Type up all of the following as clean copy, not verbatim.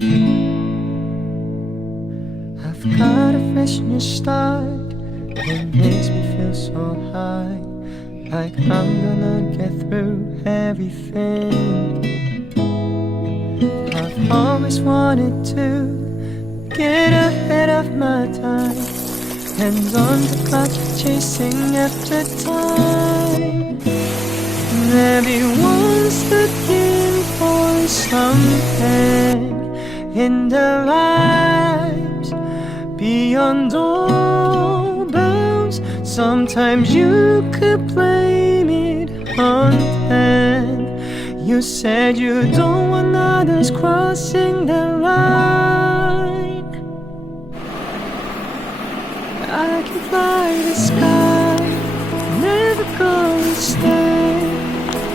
I've got a fresh new start. It makes me feel so high, like I'm gonna get through everything. I've always wanted to get ahead of my time, hands on the clock, chasing after time. And everyone's looking for something in their lives beyond all bounds. Sometimes you could blame it on them. You said you don't want others crossing the line. I can fly the sky, never go and stay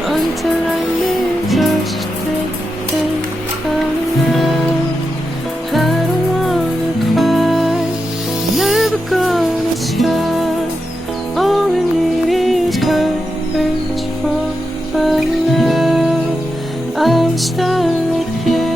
until I meet us. Stay down now. I don't wanna cry, never gonna stop. All we need is courage for right now. I'll start again.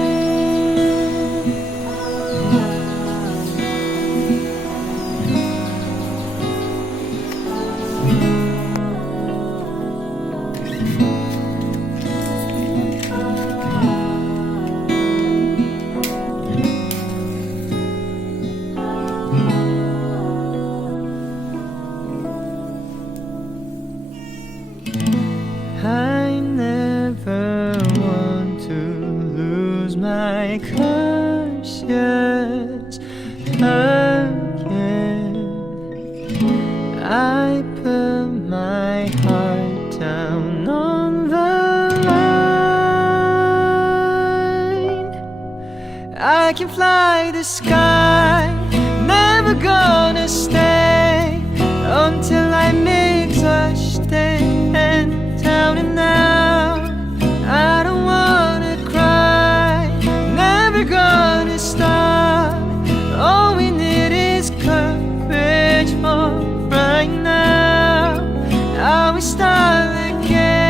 I never want to lose my conscience again. I put my heart down on the line. I can fly the sky, never gonna stay until I make such stand down and out. I don't wanna cry, never gonna stop. All we need is courage for right now. Now we start again.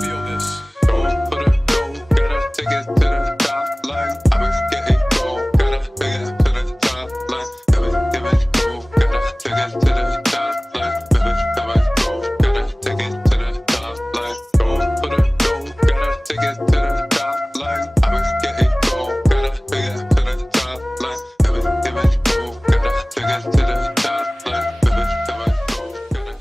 Feel this. Go for the gold, gotta take it to the top line. I was getting gold, gotta take it to the top line. Give it gold, gotta take it to the top line. Give it gold, gotta take it to the top line. Go for the gold, gotta take it to the top line. I was getting gold, gotta take it to the top line. Give it gold, gotta take it to the top line. Give it gold, gotta.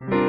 you.